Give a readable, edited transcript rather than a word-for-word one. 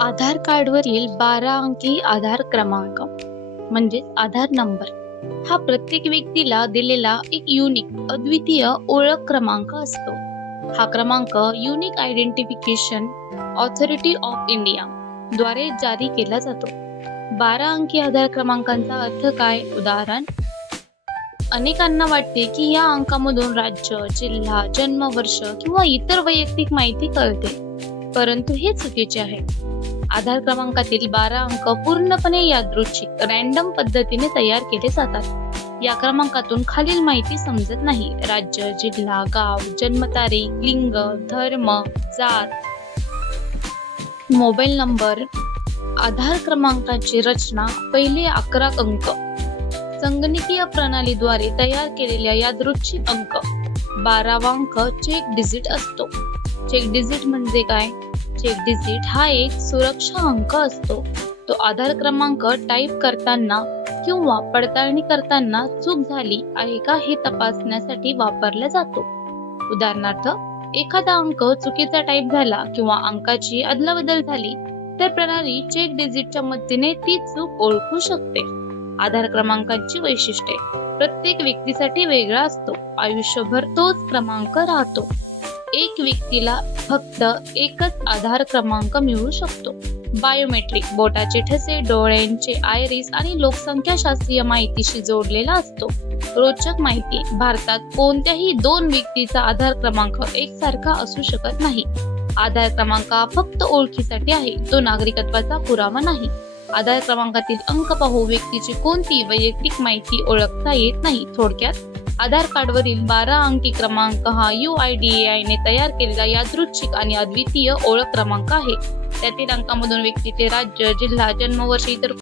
आधार कार्डवरील 12 अंकी आधार क्रमांक म्हणजेच आधार नंबर हा प्रत्येक व्यक्तीला दिलेला एक युनिक अद्वितीय ओळख क्रमांक असतो. हा क्रमांक unique identification authority of India द्वारे जारी केला जातो. 12 अंकी आधार क्रमांकाचा अर्थ काय? उदाहरण, अनेकांना वाटते की या अंकामधून राज्य, जिल्हा, जन्मवर्ष किंवा इतर वैयक्तिक माहिती कळते, परंतु हे चुकीचे आहे. आधार क्रमांकातील 12 अंक पूर्णपणे यादृच्छिक रॅन्डम पद्धतीने तयार केले जातात. या क्रमांकातून खालील माहिती समजत नाही: राज्य, जिल्हा, गाव, जन्मतारीख, लिंग, धर्म, जात, मोबाईल नंबर. आधार क्रमांकाची रचना: पहिले 11 अंक संगणकीय प्रणालीद्वारे तयार केलेल्या यादृच्छिक अंक. 12वा अंक चेक डिजिट असतो. चेक डिजिट म्हणजे काय? चेक डिजिट हा एक सुरक्षा अंक असतो. तो आधार क्रमांक टाईप करताना किंवा पडताळणी करताना चूक झाली आहे का हे तपासण्यासाठी वापरला जातो. उदाहरणार्थ, एखादा अंक चुकीचा टाईप झाला किंवा अंकाची अदलाबदल झाली तर प्रणाली चेक डिजिटच्या मदतीने ती चूक ओळखू शकते. आधार क्रमांकाची वैशिष्ट्ये: प्रत्येक व्यक्तीसाठी वेगळा असतो. आयुष्यभर तोच क्रमांक राहतो. एक व्यक्तीला फक्त एकच आधार क्रमांक मिळू शकतो. बायोमेट्रिक: बोटाचे ठसे, डोळ्यांचे आयरिस आणि लोकसंख्याशास्त्रीय माहितीशी जोडलेला असतो. रोचक माहिती: भारतात कोणत्याही 2 व्यक्तीचा आधार क्रमांक एकसारखा असू शकत नाही. आधार क्रमांक हा फक्त ओळखीसाठी आहे, तो नागरिकत्वाचा पुरावा नाही. आधार क्रमांकातील अंक पाहून व्यक्तीची कोणती वैयक्तिक माहिती ओळखता येत नाही. थोडक्यात, आधार कार्डवरील 12 अंकी क्रमांक हा UIDAI ने तयार केलेला यादृच्छिक आणि अद्वितीय ओळख क्रमांक आहे. त्यातील अंकामधून व्यक्तीचे राज्य, जिल्हा, जन्मवर्ष, इतर